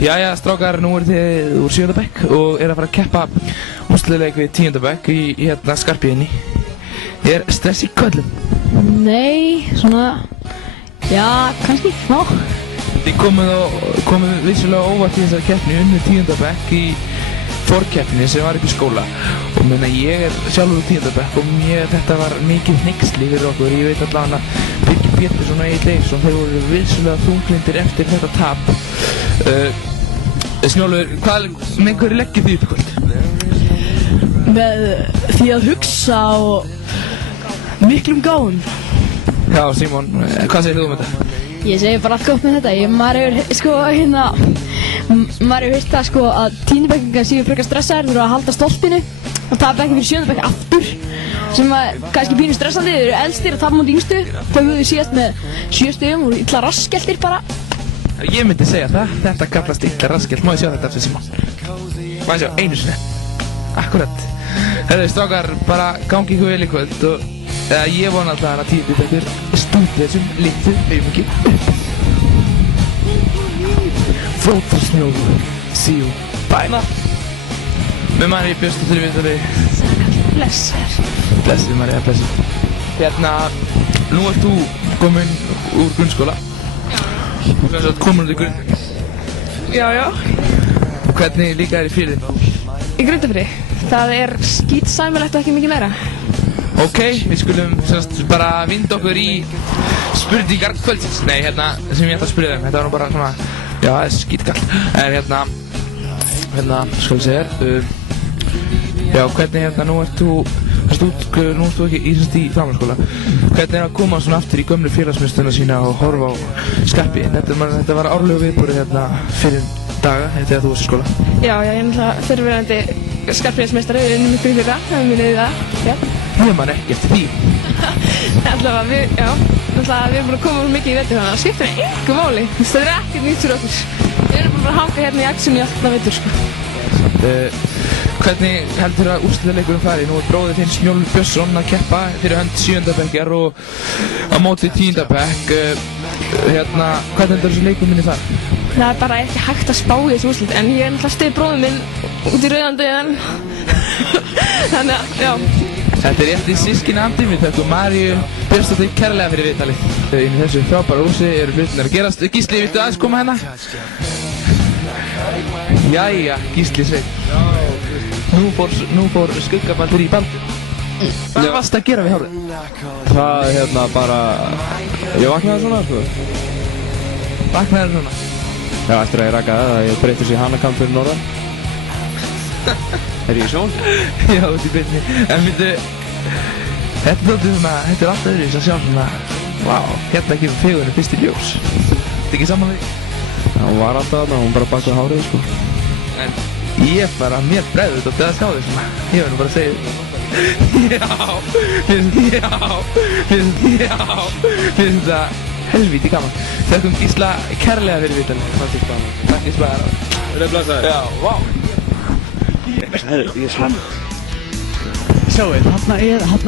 Jæja, strákar, nú þið úr 7. bekk og að fara að keppa úrslitaleik við 10. bekk í hérna Skarphéðinni. Er stress í köllum? Nei, svona, já, kannski, smá. Þið komið vissulega óvart í þessari keppni unnu 10. bekk í forkeppni sem var upp í skóla og meina ég sjálfur úr 10. bekk og þetta var mikið hneyksli fyrir okkur. Ég veit allavega að Birgir Pétursson og Egill Eiríksson, þeir voru vissulega þunglyndir eftir þetta tap. Snjólfur, með hverju leggið þið upp í kvöld? Með því að hugsa og miklum gáum. Já, Símon, hvað segir þú um þetta? Ég segi bara allt gott með þetta. Maður hefur heyrt það sko að 10. bekkingar séu frekar stressaðir, þurfa að halda stoltinu og tapa ekki fyrir 7. bekk aftur sem er kannski pínu stressandi. Þeir eru elstir að tapa mútið yngstu. Þau höfðu síðast með 7 stigum og illa rasskeltir bara. Ég myndi segja það, þetta kallast illa raskelt. Má ég sjá þetta eftir Símon? Má ég sjá einu sinni? Akkurat. Herðu strákar, bara gangi ykkur vel í kvöld og ég vona alltaf að 10. bekkur stúti þessum litlu auðmyggi upp. Fótbolti.Snjólfur, see you, bye. Með Maríu Björnsdóttur í viðtali. Blessir María, blessir. Hérna, nú ert þú komin úr grunnskóla. Og kannski að komin úr í grunn. Já. Hvernig líka í Firði? Í Grundarfirði. Það er skítsæmilegt og ekki mikið meira. Ok, við skulum bara vinda okkur í spurningar kvöldsins. Nei, hérna, sem ég ætla að spyrja þeim. Þetta var nú bara svona, já, það er skítkallt. En hérna, skal við segja þér. Já, hvernig nú ert þú ekki í framhaldsskóla. Hvernig að koma svona aftur í gömlu félagsmiðstöðuna sína og horfa á Skarphéðinn? Þetta var árlegu viðburður hérna fyrir daga þegar þú varst í skóla. Já, ég er náttúrulega fyrirverandi Skarphéðinsmeistari, við unnum ykkur í fyrra, við munið það, já. Ég man ekki eftir því. Allavega, við erum búin að koma mikið í vetur þannig að það skiptir engu máli. Það er ekkert nýtt fyrir okkur. Við erum bara að hanga hérna í Axunni alltaf vetur, sko. Hvernig heldur að úrslitaleikurinn fari? Nú er bróðir þinn Snjólfur Björnsson að keppa fyrir hönd 7. bekkjar og á móti 10. bekk. Hvernig heldur þessu leikur minni þar? Það er bara ekki hægt að spá í þessu úrslit, en ég er náttúrulega styð bróður minn út í Rauðandauðan. Þannig að, já. Þetta er rétt í sískina andi, við þökkum Maríu Björnsdóttur kærlega fyrir viðtalið. Í þessu frábæra húsi eru hlutirnir að gerast. Gísli, viltu aðeins koma hérna? Jæja, Gísli Sveinn. Nú fór skuggabaldur í baldur. Hvað varst að gera við hárið? Það bara... Ég vaknaði svona, sko. Vaknaði svona? Já, eftir að ég rakaði það, ég breytti sér hanakamp fyrir norðan. Er ég í sjón? Já, út í byrni. En myndu... Þetta er allt öðruvísi að sjá svona... Vá, hérna kemur fegurinn fyrst í ljós. Þetta ekki saman við? Hún var alltaf þarna, hún bara bak við hárið, sko. En ég mér bregður þetta að sjá þig svona. Ég verður bara að segja þig. Mér finnst þetta helvíti gaman. Þökkum Gísla kærlega fyrir viðtalið. Takk Gísla. Vil ég blessa þér? Já, vá. Ég er svann. Sjáu, þarna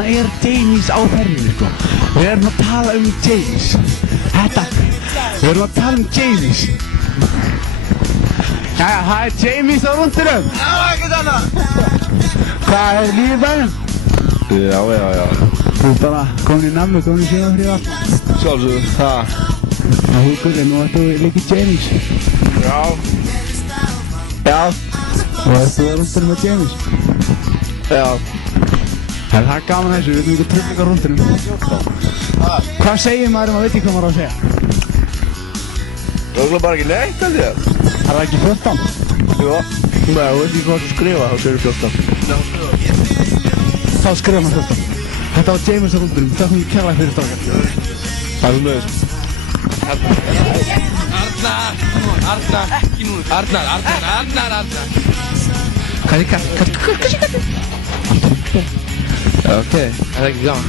er James á ferðinni, sko. Við erum að tala um James. Við erum að tala um James. Jæja, það er James á rúndinum. Já, ekkert annað. Hvað er lífið bænum? Já. Þú er bara komin í namnu, komin í sjöfafrí og allt. Sjálfsögðu, það. Það er gulli, nú ertu líka James. Já. Og ertu á rúndinum með James? Já. Það er gaman þessu, við veitum ekki tröflingar rúndinum. Hvað segir maður að veit ekki hvað maður á að segja? Það er bara ekki neitt að þér. Það er ekki 14? Já. Nei, þú veist ekki hvað þú skrifa, þá segir þú 14. Þá skrifa maður 14. Þetta var James á rúndinum, það kom ég kærlega fyrir strákar. Það er umlega. Arnar, ekki núna. Arnar. Hvað er kall? Ok, það er ekki gaman.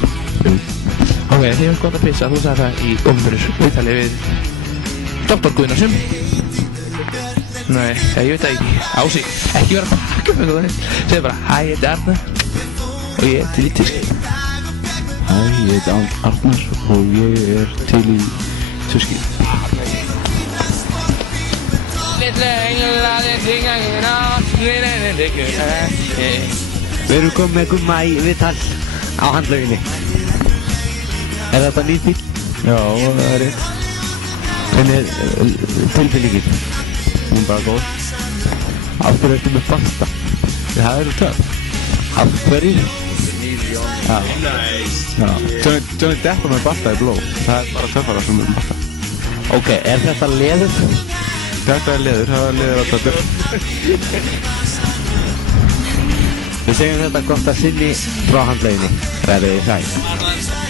Ok, þið hefum gott að pissa, þú sagði það í opinberu viðtali við Dr. Gunnarsson. Nei, ég veit það ekki. Ási, ekki vera að taka með það. Segðu bara, hæ, ég heiti Arnar og ég er til í tyski. Hæ, ég heiti Arnar og ég er til í tyski. litlu englarnir syngja hér á Við liggur ekki Við erum komið með Gumma í viðtal á handlauginni. Er þetta nýtt bíl? Já, það er rétt. Hvernig er tilfinningin? Hún er bara góð. Af hverju ertu með basta? Það eru töff. Af hverju? Já. Johnny Depp var með Basta í Bló. Það er bara töffara sem er með Basta. Ok, er þetta leður? Þetta er leður, það er leður á töfur. Við segjum þetta gott að sinni frá handlauginni. Ræðið þið sæl.